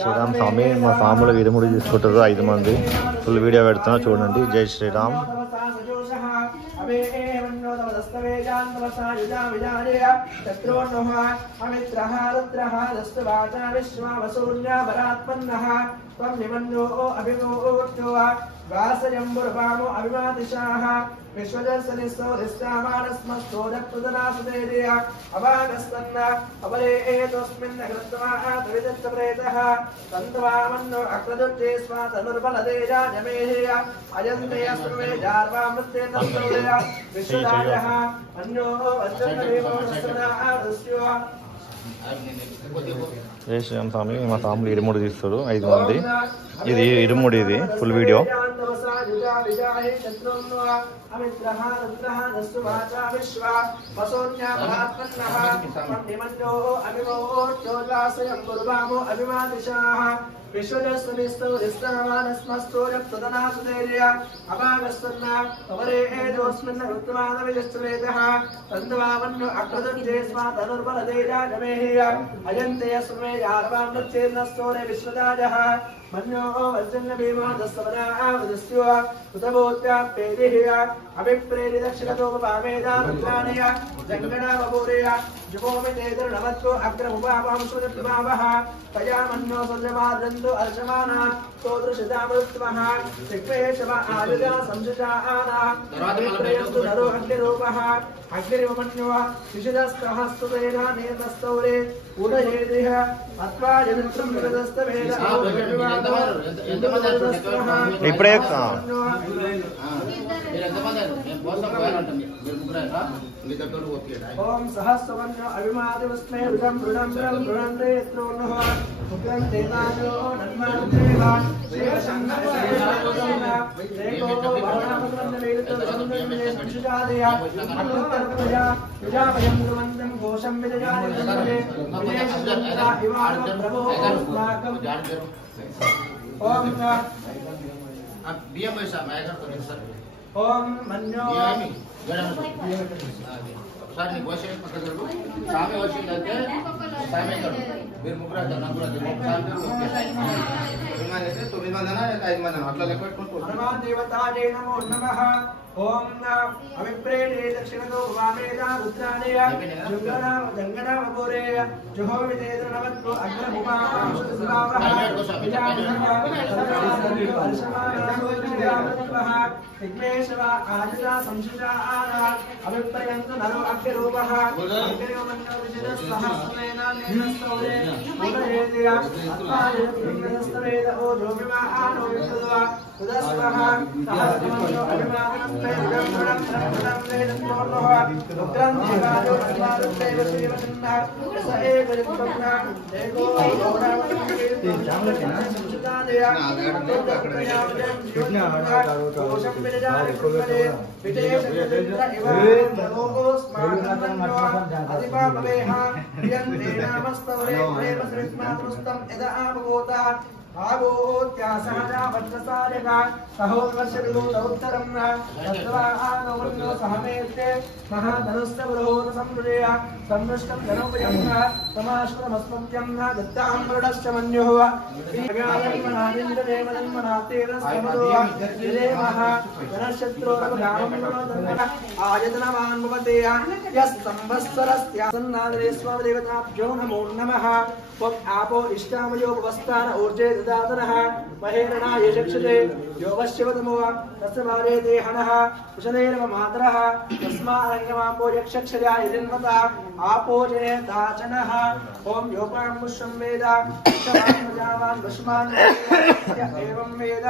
శ్రీరామ్ స్వామి మా స్వాములు ఇరుముడి తీసుకుంటారు 5 మంది ఫుల్ వీడియో పెడుతున్నా చూడండి. జై శ్రీరామ్. वासयम्बुर्वामो अभिमादिशाः विश्वजस्सनिस्तो रिष्टामानस्मस्तोदप्रदनासुदेर्य अवागस्सन्न अवले एतोऽस्मिन् कृत्वाः त्रिविदत्तप्रेतः तन्तवामन्नो अक्रदुर्जे स्वातनुर्बलदेजा जमेहेय अयन्ते अस्मे जार्वामृतेन सौर्य विश्वराजः अन्यो वज्रदेवो वस्त्रदास्यो. జై శ్రీరామ్ స్వామి మా స్వాములు ఇరుముడి తీస్తారు 5 మంది. ఇది ఇరుముడి, ఇది ఫుల్ వీడియో. विश्वजस्वनिस्तो रिष्टामानस्मस्तोरप्रदनासुदेर्य अभागस्सन्न अवरे एतोऽस्मिन् कृत्वानविजस्वेदः तन्तवामन्यो अक्रदुर्जे स्वातनुर्बलदेजा जमेहेय अयन्ते अस्मे यार्वामृत्येर्नस्तोरे विश्वदाजः मन्यो वज्रन्नभीमादस्सवनावदस्यो उतभूत्याप्येदिः अभिप्रेरिदक्षिणतोपपामेदानुत्राणय जङ्गणावपूरय जुभोमितेदर्णवत्तो अग्रमुपापांशुरप्रभावः तया मन्यो सुजमार्जन्तो अर्चमाना तोदृशदामृत्वः चिक्वेशव आयुजा संशुचाना अभिप्रेयन्तु नरो अग्निरूपः अग्निरिवमन्यो विशुदस्तहस्तुतेन नेतस्तौरे उदयेदिह अत्वा जनित्रं विदस्तवेद ఇప్పుడే ओम सहस्रवन्यो अभिमादिवस्मे रुदं रुदं रुदं रेत्रोन्नः उग्रं तेनाजो नन्मान्देवा श्रीशङ्करशेषारुदम्ना देवो वर्णामग्रन्नवेदितो सन्दर्भे संशुजादया अन्तर्पया विजापयं गुरुवन्तं घोषं विजयानिन्दे विजयशुद्धता इवाणो प्रभो अस्माकं ओम ओम मन्यो సార్ వశే పక్కకు సామే వచ్చిందంటే సామే కడు మీరు ముగ్గురు నలుగురు అయితే 9 మంది 5 మంది అట్లా లెక్క పెట్టుకుంటూ హనుమాన్ దేవతాయే నమో నమః. ఓం అవిప్రేణే దక్షిణతో వామేదా రుద్రాణయ జంగణావపూరేయ జుహోవిదేదనవత్తో అగ్రముపాంశుస్వావః విజామహ విఘ్నేశవ ఆదిరా సంశుజాన అవిప్రయంతు నరో అగ్నిరూపః అగ్నిరమన్యో విజయస్సహస్రేణ నేనస్తౌరే ఉదయేదియ అత్మాయస్తవేద ఓ జోమిమా ఆనో విశ్వదవ ఉదస్వః సహస్రమన్యో అభిమానం आगोत्यासहजा वज्रसायका सहोत्वर्षविभूतोत्तरं तत्त्वानोवन्यो सहमेत्ते महाधनुस्तवरोध संवृजय संवृष्टं धनोपयं समाश्रमस्मत्यं दत्तां मृडश्च मन्युः आयतनवान् भवते यस्संवत्सरस्यासन्नादेवताभ्यो नमो नमः. आपो इष्टामयोपवस्थान ऊर्जे ददातनः महेरणाय चक्षुषे यो वश्यवतमो तस्य भारे देहनः कुशलेनव मातरः तस्मारङ्गमापो यक्षक्षजाय जन्मता आपो जने दाचनः. ओम योपां पुष्पं वेद क्षमान् वश्मान् एवं वेद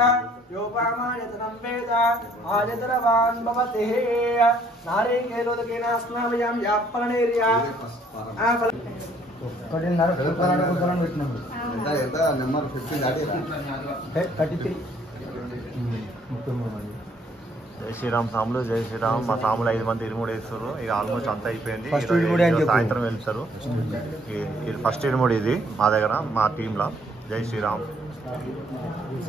योपामायतनं वेद आयतनवान् भवते. नारिकेलोदकेन स्नामयां यापणेर्या నెంబర్ 15 దాటి 33. జై శ్రీరామ్ స్వాములు. జై శ్రీరామ్. మా స్వాములు 5 మంది ఇరుముడి వేస్తారు. ఇక ఆల్మోస్ట్ అంతా అయిపోయింది. సాయంత్రం వెళ్తారు. ఇది ఫస్ట్ ఇరుముడి, ఇది మా దగ్గర మా టీంలో. జై శ్రీరామ్.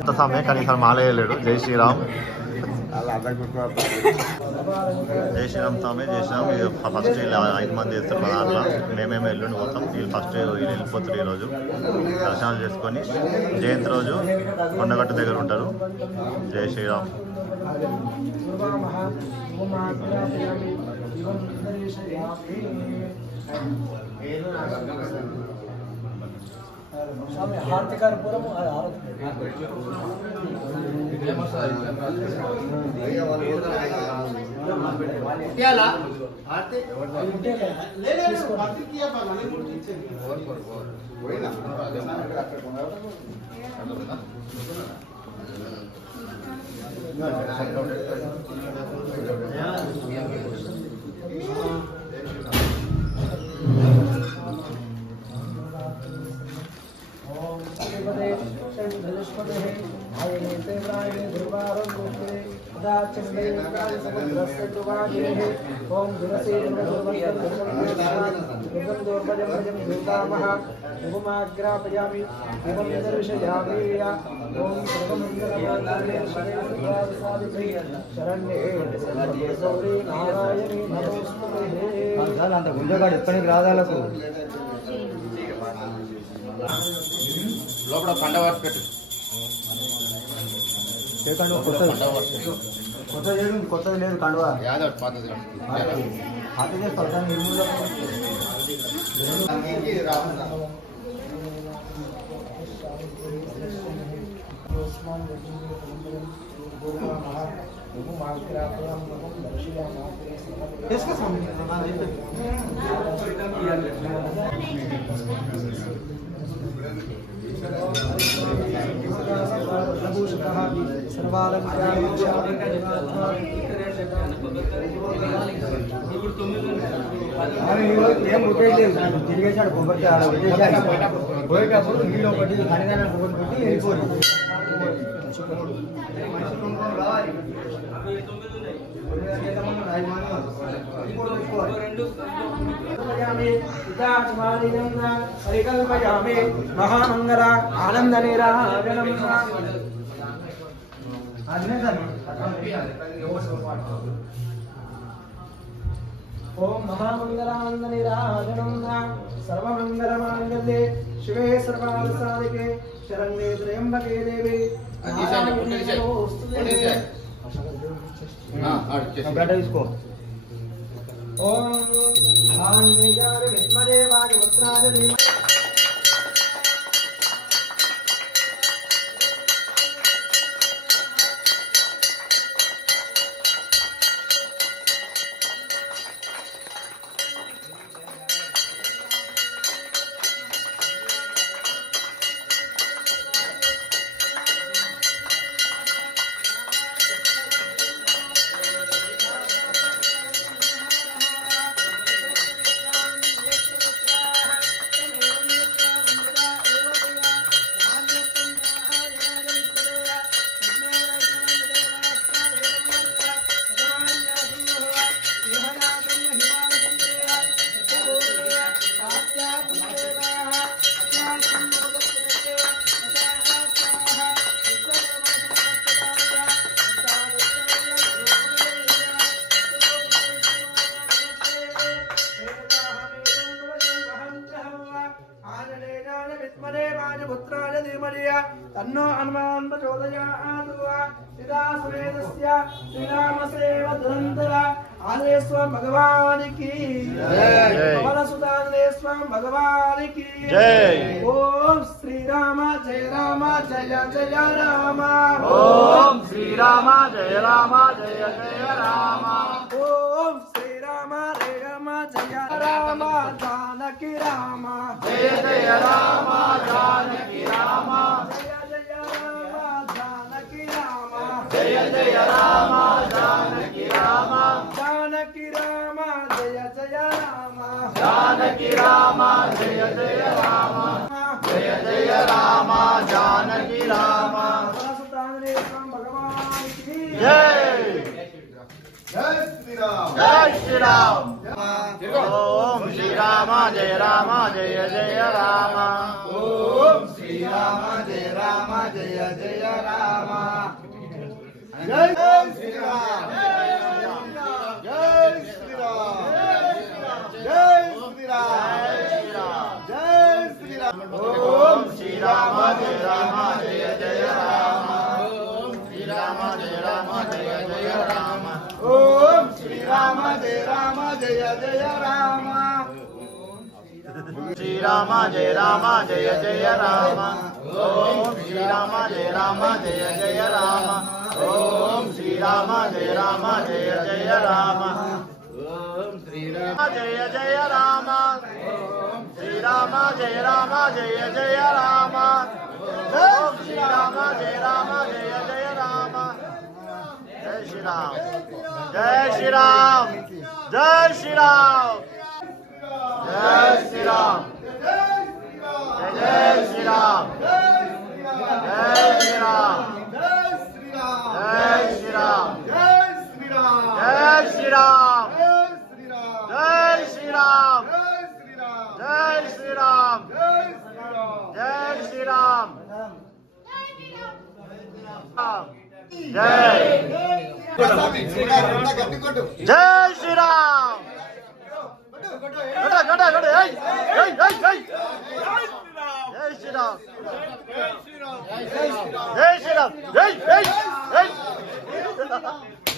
ఎంత సమయం కానీ ఈసారి మాల వేయలేడు. జై శ్రీరామ్. జై శ్రీరామ్ స్వామి. జై శ్రీరామ్. ఇది ఫస్ట్ ఇలా 5 మంది వేస్తారు మా దాంట్లో. మేమేమో ఎల్లుండి పోతాం. వీళ్ళు ఫస్ట్ వీళ్ళు వెళ్ళిపోతారు. ఈరోజు దర్శనాలు చేసుకొని జయంతి రోజు కొండగట్టు దగ్గర ఉంటారు. జై శ్రీరామ్. హార్తికారపురం అంత గుంజగాడు ఇప్పటికి రాదాలకు లోపల పండ వాటి పెట్టు. కొత్తది లేదు కండువా యాదవ్ పాతది అది చేస్తాను నిర్మూల తిరిగేసాడు కొబ్బరి పోయేటప్పుడు నీళ్ళు ఒకటి కనిదాన్ని కొబ్బరి పెట్టి వెళ్ళిపోదు. మహామంగళ ఆనంద నిరాజనం. ఓం మహామంగళానంద నిరాజనం సర్వమంగళమాంగళ్యే శివే సర్వార్థసాధికే శరణ్యే త్రయంబకే దేవి తీసుకో. ఓం ఆంజనేయాయ విద్మహే వాయుపుత్రాయ ధీమహి. तन्नो हनुमान प्रचोदयात् सीता समेतस्य श्रीरामसेव दुरंतर आदेश्व भगवान की जय। पवन सुत आदेश्व भगवान की जय। ओम श्री राम जय जय राम। ओम श्री राम जय जय राम। ओम श्री राम जय राम जानकी राम जय जय राम जानकी राम। जय जय राम जानकी राम। जानकी राम जय राम। जानकी राम जय जय राम। जय जय राम जानकी राम। भगवान की जय। जय श्री राम। ओम श्री राम जय जय राम। ओम श्री శ్రీరామ జయ రామ జయ జయ రామ జై శ్రీరామ్ జై శ్రీరామ్ జై శ్రీరామ్ జై శ్రీరామ్ ఓం శ్రీరామ జయ రామ జయ జయ రామ ఓం శ్రీరామ జయ రామ జయ జయ రామ ఓం శ్రీరామ జయ రామ జయ జయ రామ శ్రీరామ జయ రామ జయ జయ రామ ఓం శ్రీరామ జయ రామ జయ జయ రామ ఓం శ్రీరామ జయ రామ జయ జయ రామ ఓం శ్రీరామ జయ జయ రామ శ్రీరామ జయ రామ జయ జయ రామ ఓం శ్రీరామ జయ రామ జయ జయ రామ జై శ్రీరామ్ జై శ్రీరామ్ జై శ్రీరామ్ జై శ్రీరామ్ జై శ్రీరామ్ జై శ్రీరామ్ జై శ్రీరామ్ జై శ్రీరామ్ జై శ్రీరామ్ జై శ్రీరామ్ జై శ్రీరామ్ జై జై శ్రీరామ్ గడ గడ ఏయ్ ఏయ్ ఏయ్ ఏయ్ జై శ్రీరామ్ జై శ్రీరామ్ జై జై జై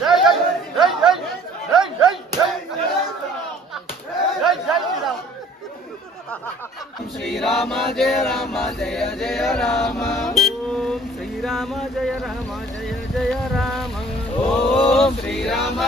జై జై జై జై జై జై జై జై శ్రీరామ్ శ్రీరామ జయ రామ జయ జయ రామ ఓం శ్రీరామ జయ రామ జయ జయ రామ ఓం శ్రీరామ